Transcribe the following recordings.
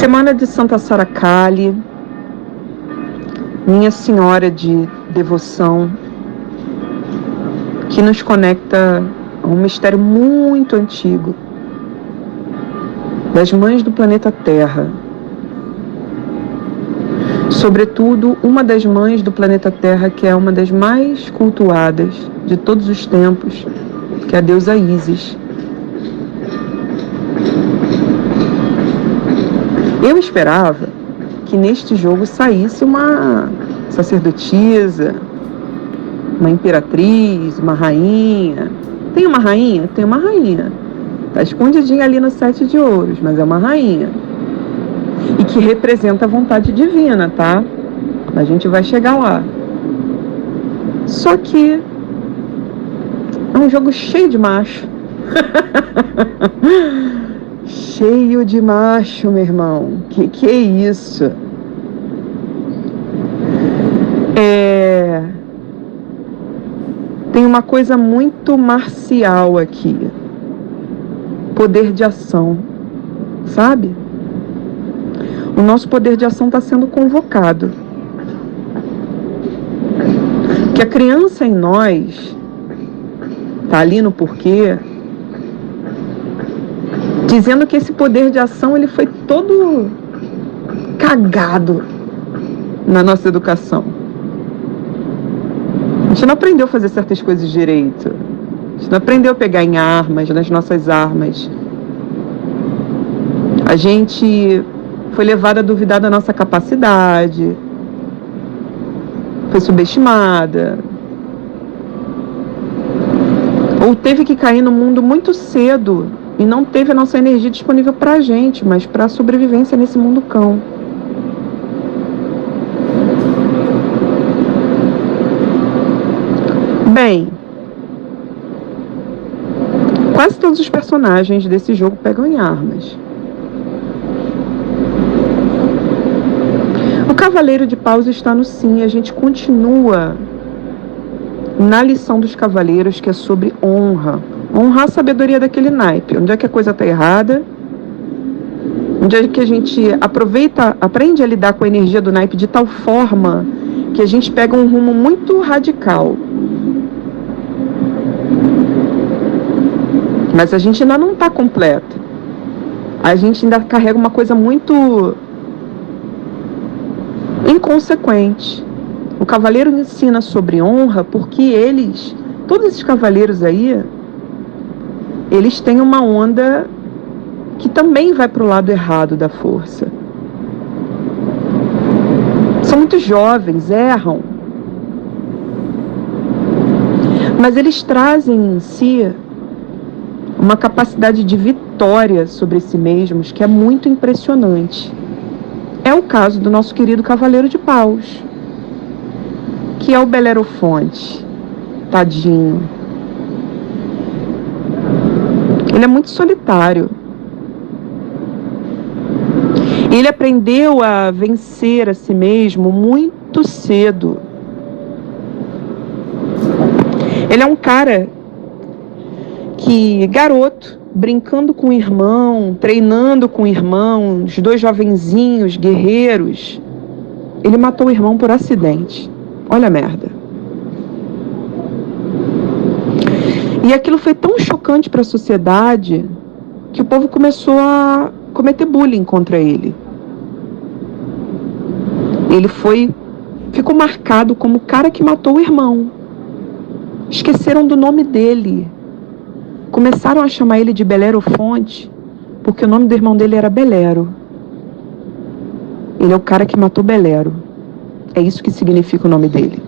Semana de Santa Sara Kali, Minha Senhora de Devoção, que nos conecta a um mistério muito antigo das mães do planeta Terra. Sobretudo, uma das mães do planeta Terra que é uma das mais cultuadas de todos os tempos, que é a deusa Ísis. Eu esperava que neste jogo saísse uma sacerdotisa, uma imperatriz, uma rainha. Tem uma rainha? Tem uma rainha. Está escondidinha ali no 7 de ouros, mas é uma rainha. E que representa a vontade divina, tá? A gente vai chegar lá. Só que é um jogo cheio de macho. Cheio de macho, meu irmão. Que é isso? Tem uma coisa muito marcial aqui. Poder de ação, sabe? O nosso poder de ação está sendo convocado. Que a criança em nós está ali no porquê, dizendo que esse poder de ação ele foi todo cagado na nossa educação. A gente não aprendeu a fazer certas coisas direito. A gente não aprendeu a pegar em armas, nas nossas armas. A gente foi levado a duvidar da nossa capacidade. Foi subestimada. Ou teve que cair no mundo muito cedo e não teve a nossa energia disponível para a gente, mas para a sobrevivência nesse mundo cão. Bem, quase todos os personagens desse jogo pegam em armas. O Cavaleiro de Paus está no sim, a gente continua na lição dos cavaleiros, que é sobre honra. Honrar a sabedoria daquele naipe. Onde é que a coisa está errada? Onde é que a gente aprende a lidar com a energia do naipe de tal forma que a gente pega um rumo muito radical. Mas a gente ainda não está completo. A gente ainda carrega uma coisa muito inconsequente. O cavaleiro ensina sobre honra porque todos esses cavaleiros aí, eles têm uma onda que também vai para o lado errado da força. São muito jovens, erram. Mas eles trazem em si uma capacidade de vitória sobre si mesmos que é muito impressionante. É o caso do nosso querido Cavaleiro de Paus, que é o Belerofonte. Tadinho. Ele é muito solitário. Ele aprendeu a vencer a si mesmo muito cedo. Ele é um cara que, garoto, brincando com o irmão, treinando com o irmão, os dois jovenzinhos, guerreiros, ele matou o irmão por acidente. Olha a merda. E aquilo foi tão chocante para a sociedade que o povo começou a cometer bullying contra ele. Ele ficou marcado como o cara que matou o irmão. Esqueceram do nome dele. Começaram a chamar ele de Belerofonte, porque o nome do irmão dele era Belero. Ele é o cara que matou Belero. É isso que significa o nome dele.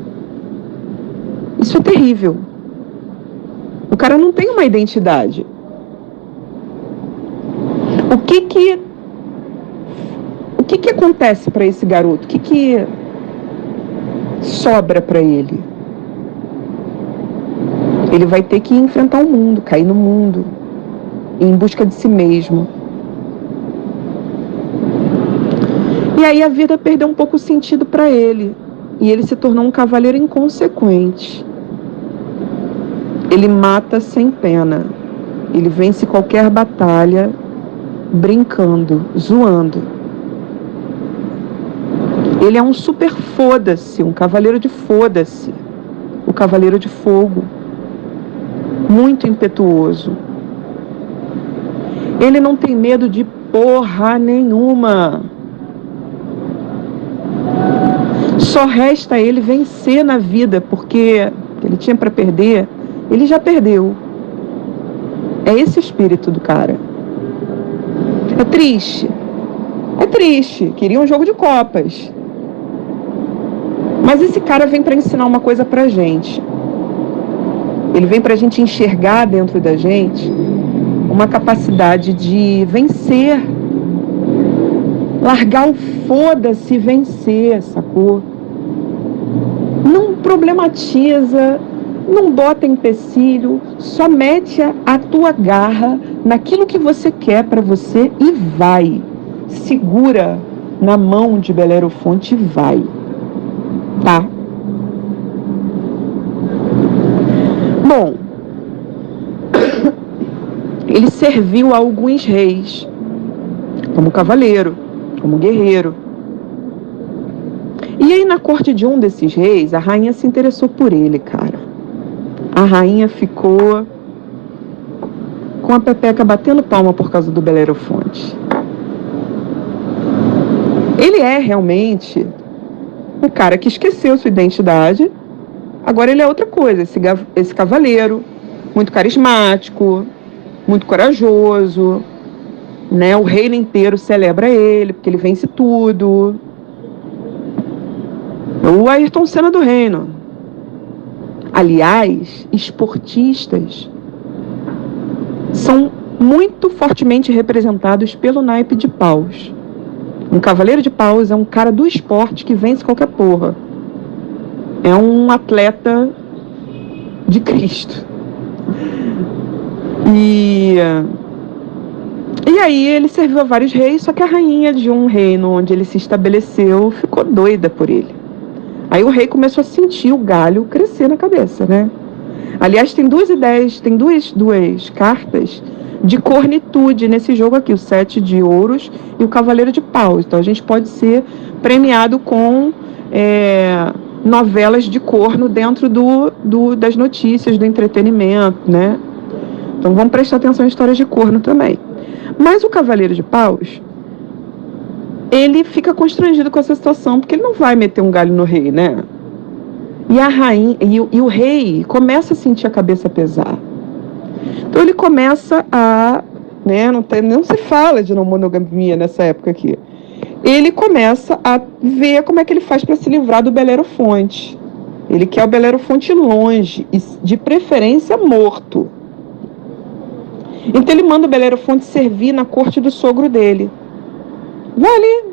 Isso é terrível. O cara não tem uma identidade. O que acontece para esse garoto? O que sobra para ele? Ele vai ter que enfrentar o mundo, cair no mundo, em busca de si mesmo. E aí a vida perdeu um pouco o sentido para ele. E ele se tornou um cavaleiro inconsequente. Ele mata sem pena. Ele vence qualquer batalha brincando, zoando. Ele é um super foda-se, um cavaleiro de foda-se, o cavaleiro de fogo, muito impetuoso. Ele não tem medo de porra nenhuma. Só resta ele vencer na vida, porque ele tinha para perder, ele já perdeu. É esse espírito do cara. É triste. É triste. Queria um jogo de copas. Mas esse cara vem para ensinar uma coisa pra gente. Ele vem pra gente enxergar dentro da gente uma capacidade de vencer. Largar o foda-se e vencer, sacou? Não problematiza, não bota empecilho, só mete a tua garra naquilo que você quer pra você e vai. Segura na mão de Belerofonte e vai. Tá? Bom, ele serviu a alguns reis, como cavaleiro, como guerreiro. E aí, na corte de um desses reis, a rainha se interessou por ele, cara. A rainha ficou com a pepeca batendo palma por causa do Belerofonte. Ele é realmente um cara que esqueceu sua identidade. Agora ele é outra coisa, esse cavaleiro, muito carismático, muito corajoso, né? O reino inteiro celebra ele, porque ele vence tudo. O Ayrton Senna do reino. Aliás, esportistas são muito fortemente representados pelo naipe de paus. Um cavaleiro de paus é um cara do esporte que vence qualquer porra. É um atleta de Cristo. E aí ele serviu a vários reis, só que a rainha de um reino onde ele se estabeleceu ficou doida por ele. Aí o rei começou a sentir o galho crescer na cabeça, né? Aliás, tem duas ideias, tem duas cartas de cornitude nesse jogo aqui, o 7 de ouros e o cavaleiro de paus. Então a gente pode ser premiado com novelas de corno dentro das notícias, do entretenimento, né? Então vamos prestar atenção em histórias de corno também. Mas o cavaleiro de paus, ele fica constrangido com essa situação, porque ele não vai meter um galho no rei, né? E a rainha, e o rei começa a sentir a cabeça pesar. Então ele começa a, né, não se fala de não monogamia nessa época aqui. Ele começa a ver como é que ele faz para se livrar do Belerofonte. Ele quer o Belerofonte longe, e de preferência morto. Então ele manda o Belerofonte servir na corte do sogro dele. Vai ali,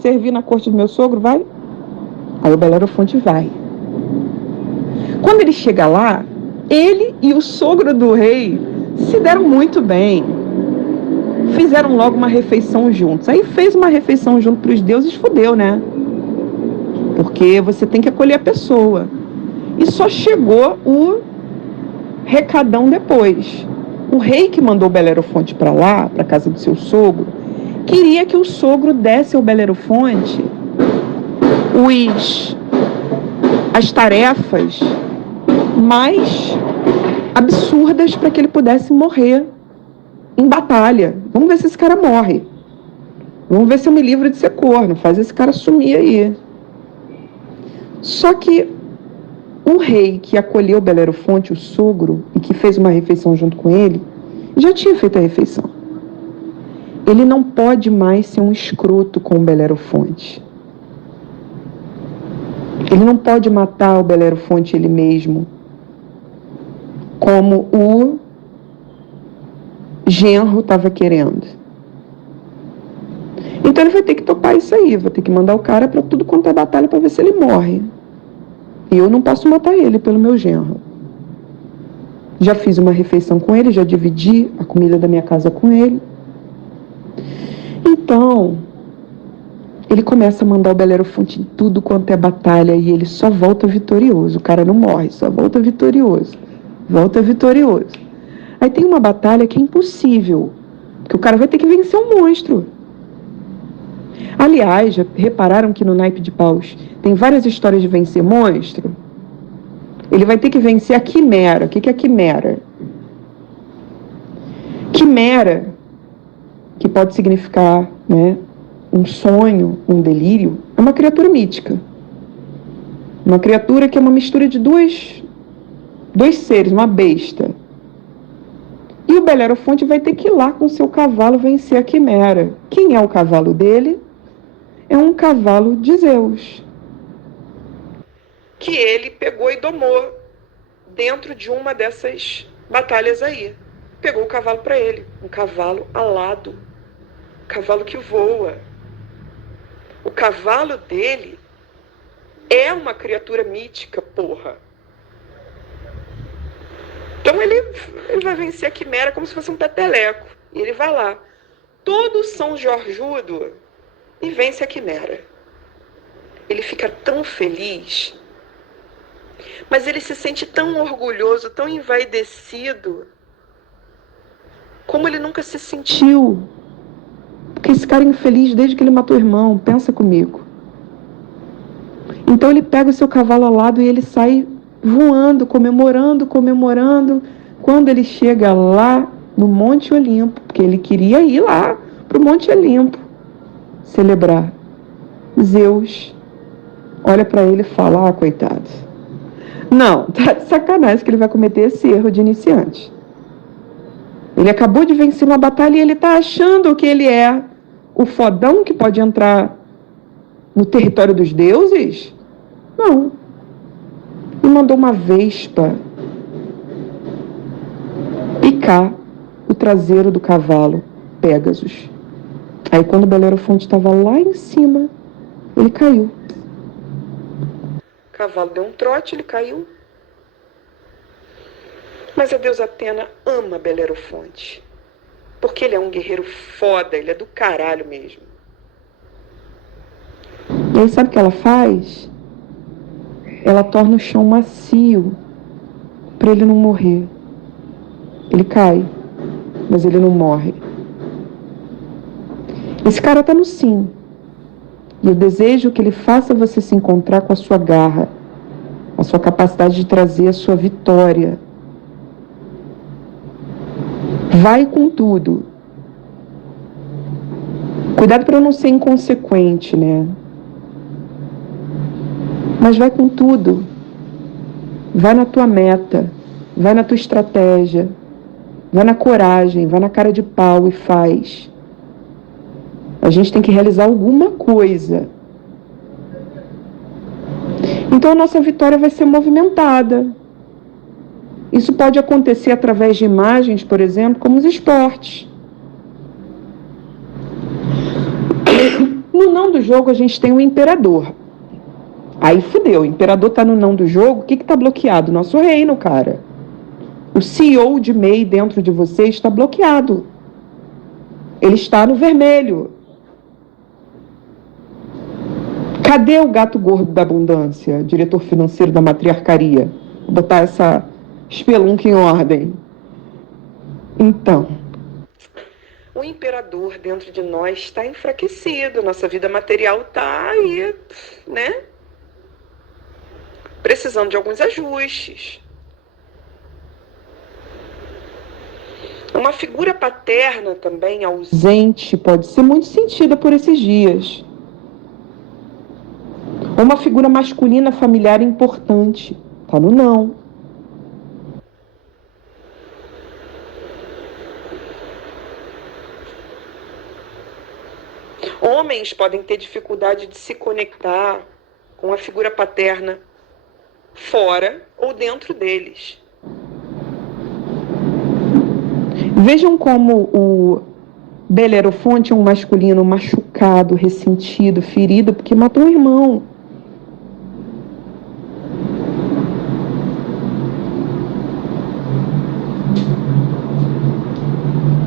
servir na corte do meu sogro, vai. Aí o Belerofonte vai. Quando ele chega lá, ele e o sogro do rei se deram muito bem. Fizeram logo uma refeição juntos. Aí fez uma refeição junto para os deuses, fudeu, né? Porque você tem que acolher a pessoa. E só chegou o recadão depois. O rei que mandou o Belerofonte para lá, para a casa do seu sogro, queria que o sogro desse ao Belerofonte as tarefas mais absurdas para que ele pudesse morrer em batalha. Vamos ver se esse cara morre. Vamos ver se eu me livro de ser corno. Faz esse cara sumir aí. Só que o rei que acolheu o Belerofonte, o sogro, e que fez uma refeição junto com ele, já tinha feito a refeição. Ele não pode mais ser um escroto com o Belerofonte. Ele não pode matar o Belerofonte ele mesmo, como o genro estava querendo. Então ele vai ter que topar isso aí, vai ter que mandar o cara para tudo quanto é batalha para ver se ele morre. E eu não posso matar ele pelo meu genro. Já fiz uma refeição com ele, já dividi a comida da minha casa com ele. Então, ele começa a mandar o Belerofonte em tudo quanto é batalha e ele só volta vitorioso. O cara não morre, só volta vitorioso. Volta vitorioso. Aí tem uma batalha que é impossível, porque o cara vai ter que vencer um monstro. Aliás, já repararam que no naipe de paus tem várias histórias de vencer monstro? Ele vai ter que vencer a quimera. O que é a quimera? Quimera, que pode significar, né, um sonho, um delírio, é uma criatura mítica. Uma criatura que é uma mistura de dois seres, uma besta. E o Belerofonte vai ter que ir lá com seu cavalo vencer a quimera. Quem é o cavalo dele? É um cavalo de Zeus, que ele pegou e domou dentro de uma dessas batalhas aí. Pegou o cavalo para ele, um cavalo alado, um cavalo que voa. O cavalo dele é uma criatura mítica, porra. Então ele vai vencer a quimera como se fosse um peteleco. E ele vai lá, todo São Jorjudo, e vence a quimera. Ele fica tão feliz, mas ele se sente tão orgulhoso, tão envaidecido, como ele nunca se sentiu. Porque esse cara é infeliz desde que ele matou o irmão, pensa comigo. Então ele pega o seu cavalo alado e ele sai voando, comemorando. Quando ele chega lá no Monte Olimpo, porque ele queria ir lá para o Monte Olimpo celebrar, Zeus olha para ele e fala: coitado, não, tá de sacanagem que ele vai cometer esse erro de iniciante. Ele acabou de vencer uma batalha e ele está achando que ele é o fodão que pode entrar no território dos deuses? Não. E mandou uma vespa picar o traseiro do cavalo Pégasus. Aí quando o Belerofonte estava lá em cima, ele caiu. O cavalo deu um trote, ele caiu. Mas a deusa Atena ama Belerofonte, porque ele é um guerreiro foda, ele é do caralho mesmo. E aí sabe o que ela faz? Ela torna o chão macio para ele não morrer. Ele cai, mas ele não morre. Esse cara está no sim. E eu desejo que ele faça você se encontrar com a sua garra, a sua capacidade de trazer a sua vitória. Vai com tudo. Cuidado para não ser inconsequente, né? Mas vai com tudo. Vai na tua meta, vai na tua estratégia, vai na coragem, vai na cara de pau e faz. A gente tem que realizar alguma coisa. Então a nossa vitória vai ser movimentada. Isso pode acontecer através de imagens, por exemplo, como os esportes. No não do jogo a gente tem o imperador. Aí fudeu, o imperador tá no não do jogo, o que tá bloqueado? Nosso reino, cara. O CEO de MEI dentro de você está bloqueado. Ele está no vermelho. Cadê o gato gordo da abundância, diretor financeiro da matriarcaria? Vou botar essa espelunca em ordem. Então, o imperador dentro de nós está enfraquecido, nossa vida material está aí, né? Precisando de alguns ajustes. Uma figura paterna também ausente pode ser muito sentida por esses dias. Uma figura masculina familiar importante. Tá no não. Homens podem ter dificuldade de se conectar com a figura paterna fora ou dentro deles. Vejam como o Belerofonte é um masculino machucado, ressentido, ferido, porque matou um irmão.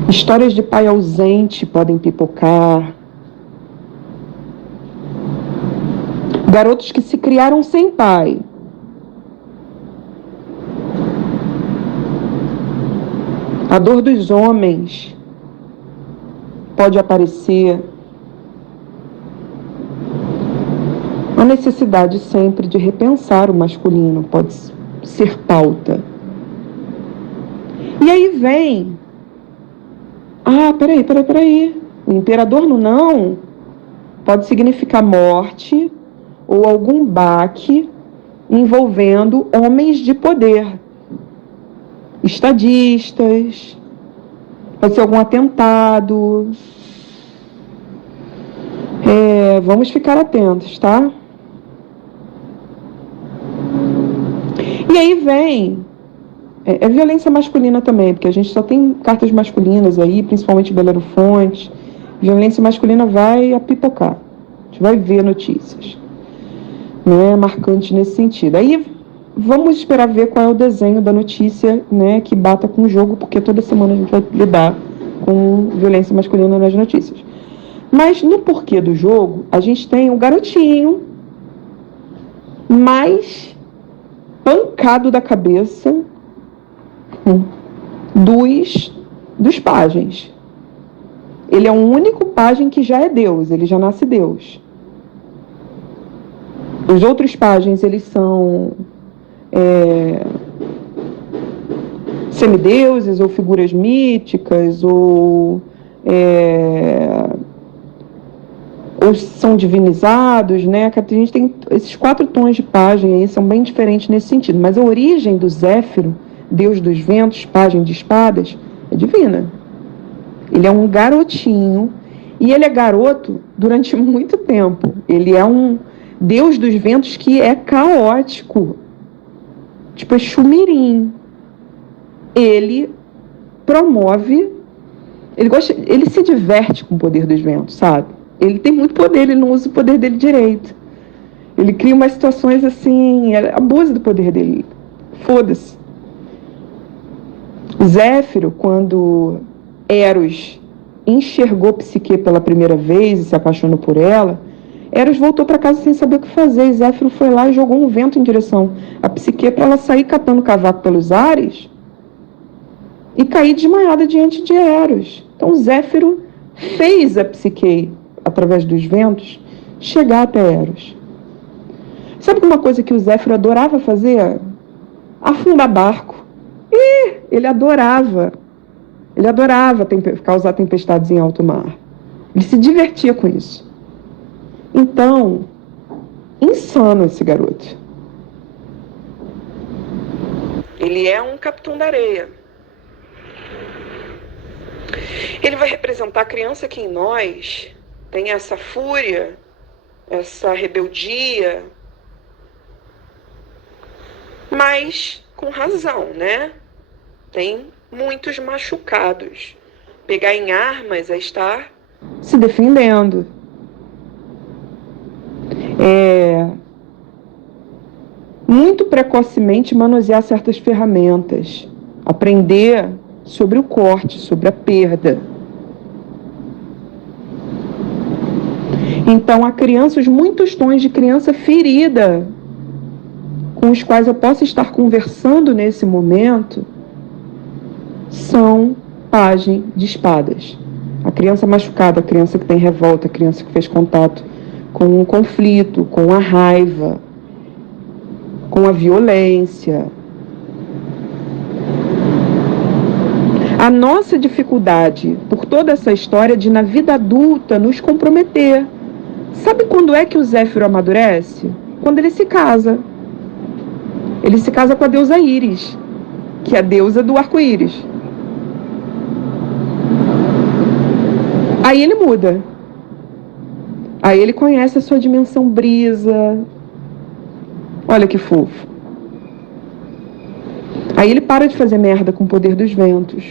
Histórias de pai ausente podem pipocar. Garotos que se criaram sem pai. A dor dos homens pode aparecer. A necessidade sempre de repensar o masculino pode ser pauta. E aí vem... peraí. O imperador no não pode significar morte ou algum baque envolvendo homens de poder. Estadistas, pode ser algum atentado. Vamos ficar atentos, tá? E aí vem... É violência masculina também, porque a gente só tem cartas masculinas aí, principalmente Belerofonte. Violência masculina vai apipocar. A gente vai ver notícias, né, marcantes nesse sentido. Aí vamos esperar ver qual é o desenho da notícia, né, que bata com o jogo, porque toda semana a gente vai lidar com violência masculina nas notícias. Mas no porquê do jogo, a gente tem um garotinho mais pancado da cabeça dos pajens. Ele é o único pajem que já é Deus, ele já nasce Deus. Os outros pajens, eles são semideuses ou figuras míticas ou são divinizados, né? A gente tem esses 4 tons de pajem aí, são bem diferentes nesse sentido. Mas a origem do Zéfiro, Deus dos ventos, pajem de espadas, é divina. Ele é um garotinho, e ele é garoto durante muito tempo. Ele é um Deus dos ventos que é caótico. Tipo, é chumirim. Ele promove, ele se diverte com o poder dos ventos, sabe? Ele tem muito poder, ele não usa o poder dele direito. Ele cria umas situações assim, abusa do poder dele. Foda-se. Zéfiro, quando Eros enxergou Psique pela primeira vez e se apaixonou por ela, Eros voltou para casa sem saber o que fazer. E Zéfiro foi lá e jogou um vento em direção a Psique para ela sair catando cavaco pelos ares e cair desmaiada diante de Eros. Então Zéfiro fez a Psique, através dos ventos, chegar até Eros. Sabe uma coisa que o Zéfiro adorava fazer? Afundar barco. Ele adorava. Ele adorava causar tempestades em alto mar. Ele se divertia com isso. Então, insano esse garoto. Ele é um capitão da areia. Ele vai representar a criança que em nós tem essa fúria, essa rebeldia, mas com razão, né? Tem muitos machucados. Pegar em armas é estar se defendendo. Muito precocemente manusear certas ferramentas. Aprender sobre o corte, sobre a perda. Então, há crianças, muitos tons de criança ferida, com os quais eu posso estar conversando nesse momento, são pajem de espadas. A criança machucada, a criança que tem revolta, a criança que fez contato com o conflito, com a raiva, com a violência. A nossa dificuldade por toda essa história de, na vida adulta, nos comprometer. Sabe quando é que o Zéfiro amadurece? Quando ele se casa. Ele se casa com a deusa Íris, que é a deusa do arco-íris. Aí ele muda. Aí ele conhece a sua dimensão brisa. Olha que fofo. Aí ele para de fazer merda com o poder dos ventos.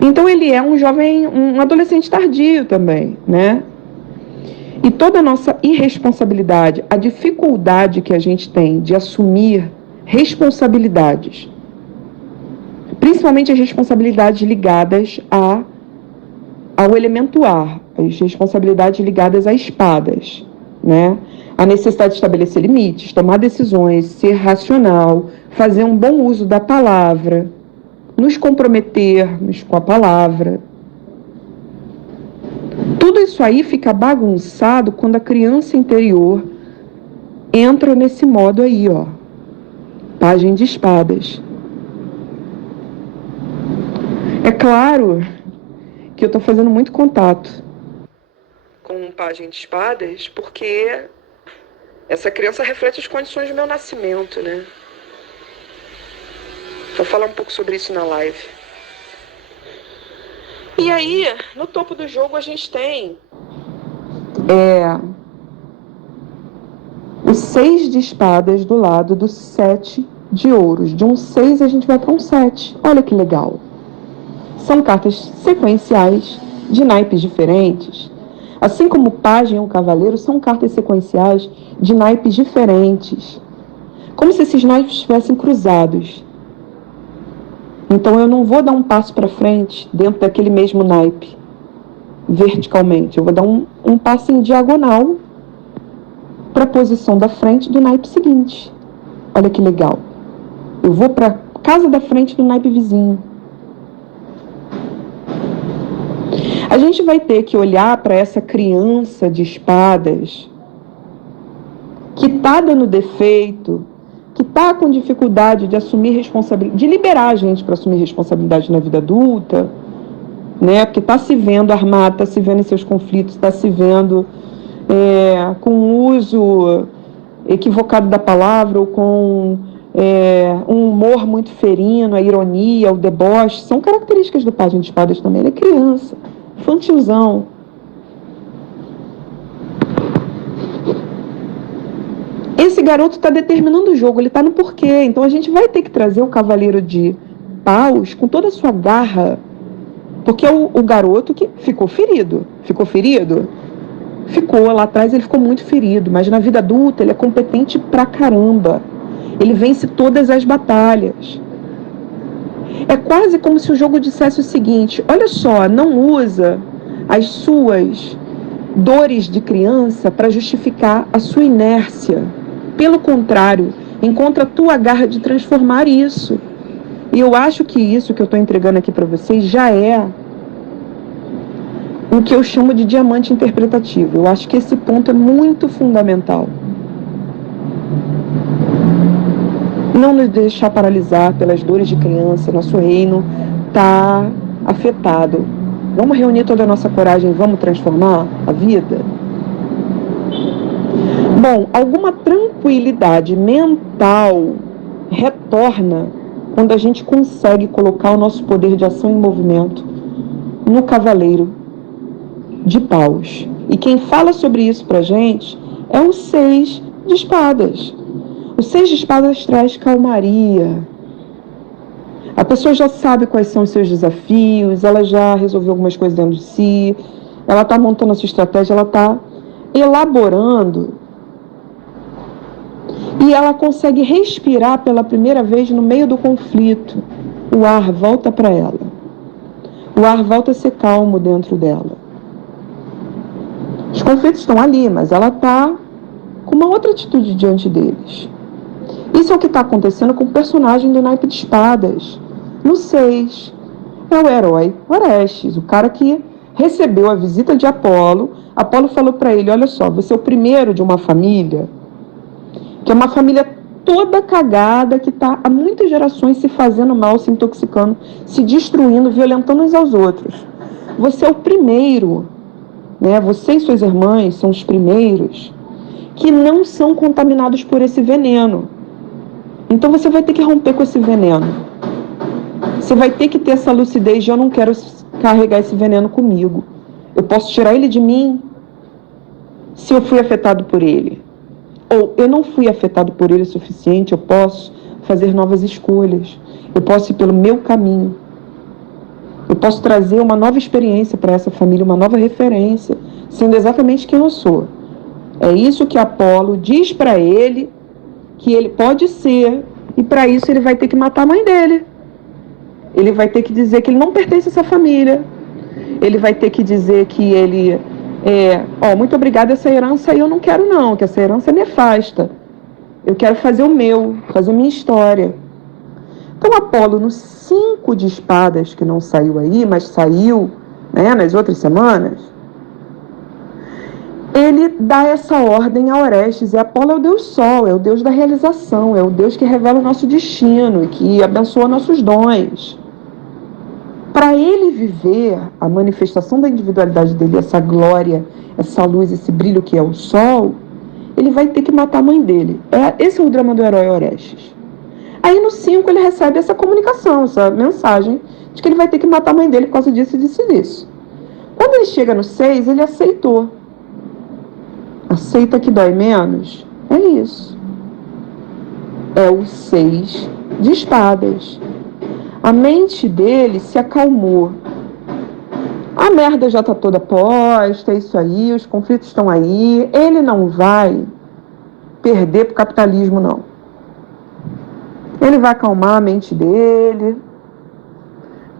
Então ele é um jovem, um adolescente tardio também, né? E toda a nossa irresponsabilidade, a dificuldade que a gente tem de assumir responsabilidades, principalmente as responsabilidades ligadas ao elemento ar, as responsabilidades ligadas a espadas, né? A necessidade de estabelecer limites, tomar decisões, ser racional, fazer um bom uso da palavra, nos comprometermos com a palavra. Tudo isso aí fica bagunçado quando a criança interior entra nesse modo aí, ó. Pajem de espadas. É claro que eu estou fazendo muito contato com um pajem de espadas, porque essa criança reflete as condições do meu nascimento, né? Vou falar um pouco sobre isso na live. E aí, no topo do jogo a gente tem o 6 de espadas do lado do 7 de ouros. De um 6 a gente vai para um 7. Olha que legal. São cartas sequenciais de naipes diferentes. Assim como o pajem e o cavaleiro são cartas sequenciais de naipes diferentes. Como se esses naipes estivessem cruzados. Então eu não vou dar um passo para frente dentro daquele mesmo naipe, verticalmente. Eu vou dar um passo em diagonal para a posição da frente do naipe seguinte. Olha que legal. Eu vou para a casa da frente do naipe vizinho. A gente vai ter que olhar para essa criança de espadas que está dando defeito, que está com dificuldade de assumir responsabilidade, de liberar a gente para assumir responsabilidade na vida adulta, né? Porque está se vendo armado, está se vendo em seus conflitos, está se vendo com o uso equivocado da palavra ou com um humor muito ferino, a ironia, o deboche, são características do pajem de espadas também. Ele é criança, infantilzão. Esse garoto está determinando o jogo, ele está no porquê. Então a gente vai ter que trazer o cavaleiro de paus com toda a sua garra, porque é o garoto que ficou ferido. Ficou ferido? Ficou, lá atrás ele ficou muito ferido, mas na vida adulta ele é competente pra caramba. Ele vence todas as batalhas. É quase como se o jogo dissesse o seguinte: olha só, não usa as suas dores de criança para justificar a sua inércia. Pelo contrário, encontra a tua garra de transformar isso. E eu acho que isso que eu estou entregando aqui para vocês já é o que eu chamo de diamante interpretativo. Eu acho que esse ponto é muito fundamental. Não nos deixar paralisar pelas dores de criança. Nosso reino está afetado. Vamos reunir toda a nossa coragem, vamos transformar a vida? Bom, alguma tranquilidade mental retorna quando a gente consegue colocar o nosso poder de ação em movimento no cavaleiro de paus. E quem fala sobre isso pra gente é o 6 de espadas. O 6 de espadas traz calmaria. A pessoa já sabe quais são os seus desafios, ela já resolveu algumas coisas dentro de si, ela está montando a sua estratégia, ela está elaborando e ela consegue respirar pela primeira vez no meio do conflito. O ar volta para ela. O ar volta a ser calmo dentro dela. Os conflitos estão ali, mas ela está com uma outra atitude diante deles. Isso é o que está acontecendo com o personagem do naipe de espadas. No 6, é o herói Orestes, o cara que recebeu a visita de Apolo. Apolo falou para ele: olha só, você é o primeiro de uma família, que é uma família toda cagada, que está há muitas gerações se fazendo mal, se intoxicando, se destruindo, violentando uns aos outros. Você é o primeiro, né? Você e suas irmãs são os primeiros que não são contaminados por esse veneno. Então você vai ter que romper com esse veneno. Você vai ter que ter essa lucidez de: eu não quero carregar esse veneno comigo. Eu posso tirar ele de mim se eu fui afetado por ele. Ou eu não fui afetado por ele o suficiente, eu posso fazer novas escolhas. Eu posso ir pelo meu caminho. Eu posso trazer uma nova experiência para essa família, uma nova referência, sendo exatamente quem eu sou. É isso que Apolo diz para ele que ele pode ser, e para isso ele vai ter que matar a mãe dele. Ele vai ter que dizer que ele não pertence a essa família. Ele vai ter que dizer que ele muito obrigada, essa herança eu não quero não, que essa herança é nefasta. Eu quero fazer o meu, fazer a minha história. Então Apolo, no 5 de espadas, que não saiu aí, mas saiu, né, nas outras semanas, ele dá essa ordem a Orestes. E Apolo é o Deus Sol, é o Deus da realização, é o Deus que revela o nosso destino e que abençoa nossos dons. Para ele viver a manifestação da individualidade dele, essa glória, essa luz, esse brilho que é o Sol, ele vai ter que matar a mãe dele. Esse é o drama do herói Orestes. Aí no 5 ele recebe essa comunicação, essa mensagem de que ele vai ter que matar a mãe dele por causa disso e disso e disso. Quando ele chega no 6, ele aceitou. Aceita que dói menos? É isso. É o 6 de espadas. A mente dele se acalmou. A merda já está toda posta, é isso aí, os conflitos estão aí. Ele não vai perder para o capitalismo, não. Ele vai acalmar a mente dele,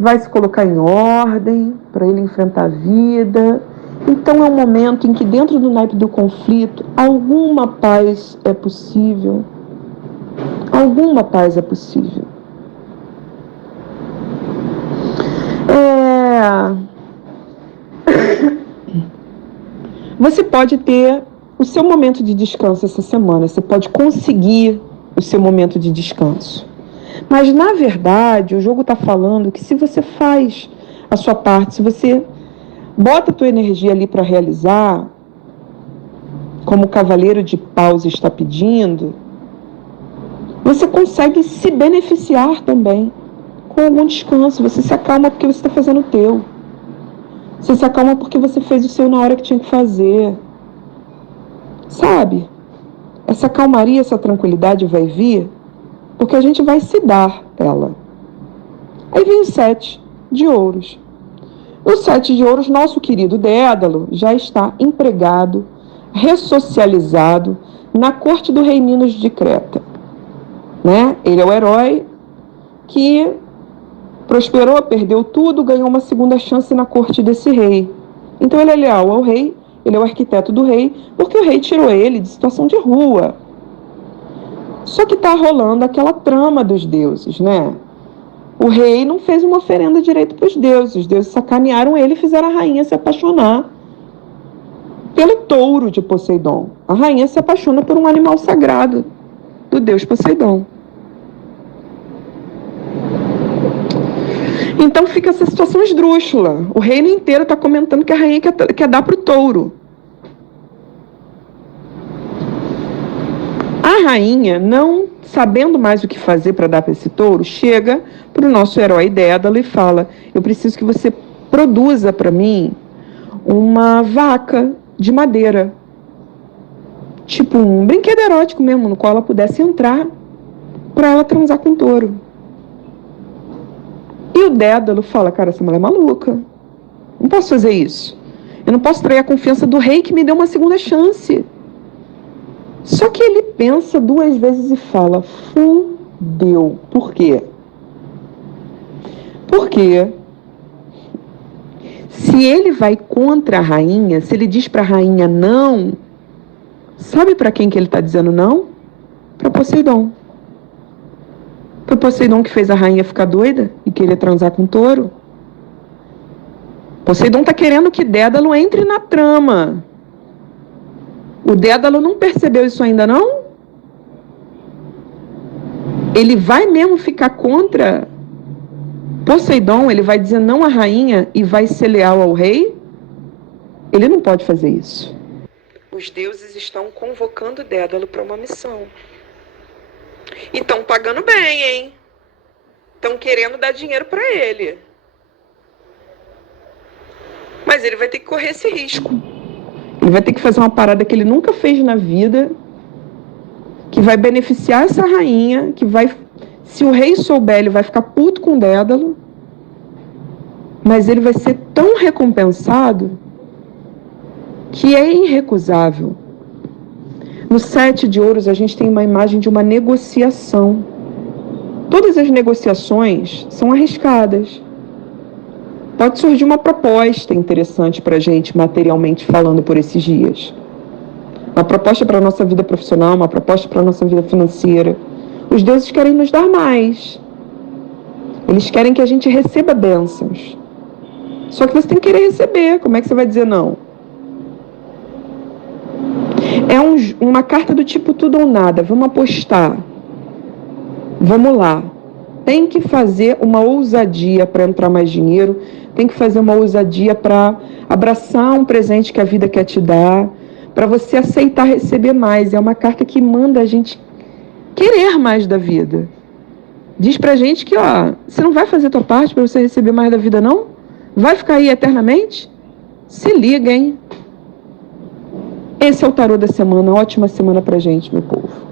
vai se colocar em ordem para ele enfrentar a vida. Então é um momento em que dentro do naipe do conflito, alguma paz é possível. Alguma paz é possível. Você pode ter o seu momento de descanso essa semana, você pode conseguir o seu momento de descanso. Mas, na verdade, o jogo está falando que se você faz a sua parte, se você bota a tua energia ali para realizar, como o Cavaleiro de Paus está pedindo, você consegue se beneficiar também com algum descanso. Você se acalma porque você está fazendo o teu. Você se acalma porque você fez o seu na hora que tinha que fazer. Sabe? Essa calmaria, essa tranquilidade vai vir porque a gente vai se dar ela. Aí vem o 7 de ouros. O 7 de ouros, nosso querido Dédalo, já está empregado, ressocializado na corte do rei Minos de Creta. Né? Ele é o herói que prosperou, perdeu tudo, ganhou uma segunda chance na corte desse rei. Então ele é leal ao rei, ele é o arquiteto do rei, porque o rei tirou ele de situação de rua. Só que está rolando aquela trama dos deuses, né? O rei não fez uma oferenda direito para os deuses sacanearam ele e fizeram a rainha se apaixonar pelo touro de Poseidon. A rainha se apaixona por um animal sagrado do deus Poseidon. Então fica essa situação esdrúxula. O reino inteiro está comentando que a rainha quer dar para o touro. A rainha, não sabendo mais o que fazer para dar para esse touro, chega para o nosso herói Dédalo e fala: eu preciso que você produza para mim uma vaca de madeira. Tipo um brinquedo erótico mesmo, no qual ela pudesse entrar para ela transar com o touro. E o Dédalo fala: cara, essa mulher é maluca. Não posso fazer isso. Eu não posso trair a confiança do rei que me deu uma segunda chance. Só que ele pensa 2 vezes e fala: fudeu. Por quê? Porque se ele vai contra a rainha, se ele diz para a rainha não, sabe para quem que ele está dizendo não? Para Poseidon. Foi Poseidon que fez a rainha ficar doida e querer transar com o touro. Poseidon está querendo que Dédalo entre na trama. O Dédalo não percebeu isso ainda não? Ele vai mesmo ficar contra Poseidon, ele vai dizer não à rainha e vai ser leal ao rei? Ele não pode fazer isso. Os deuses estão convocando Dédalo para uma missão. E estão pagando bem, hein? Estão querendo dar dinheiro para ele. Mas ele vai ter que correr esse risco. Ele vai ter que fazer uma parada que ele nunca fez na vida, que vai beneficiar essa rainha, que vai... Se o rei souber, ele vai ficar puto com o Dédalo, mas ele vai ser tão recompensado que é irrecusável. No 7 de ouros, a gente tem uma imagem de uma negociação. Todas as negociações são arriscadas. Pode surgir uma proposta interessante para a gente, materialmente falando, por esses dias. Uma proposta para a nossa vida profissional, uma proposta para a nossa vida financeira. Os deuses querem nos dar mais. Eles querem que a gente receba bênçãos. Só que você tem que querer receber. Como é que você vai dizer não? É uma carta do tipo tudo ou nada. Vamos apostar. Vamos lá. Tem que fazer uma ousadia para entrar mais dinheiro. Tem que fazer uma ousadia para abraçar um presente que a vida quer te dar. Para você aceitar receber mais. É uma carta que manda a gente querer mais da vida. Diz pra gente que, você não vai fazer tua parte para você receber mais da vida, não? Vai ficar aí eternamente? Se liga, hein? Esse é o tarô da semana. Ótima semana pra gente, meu povo.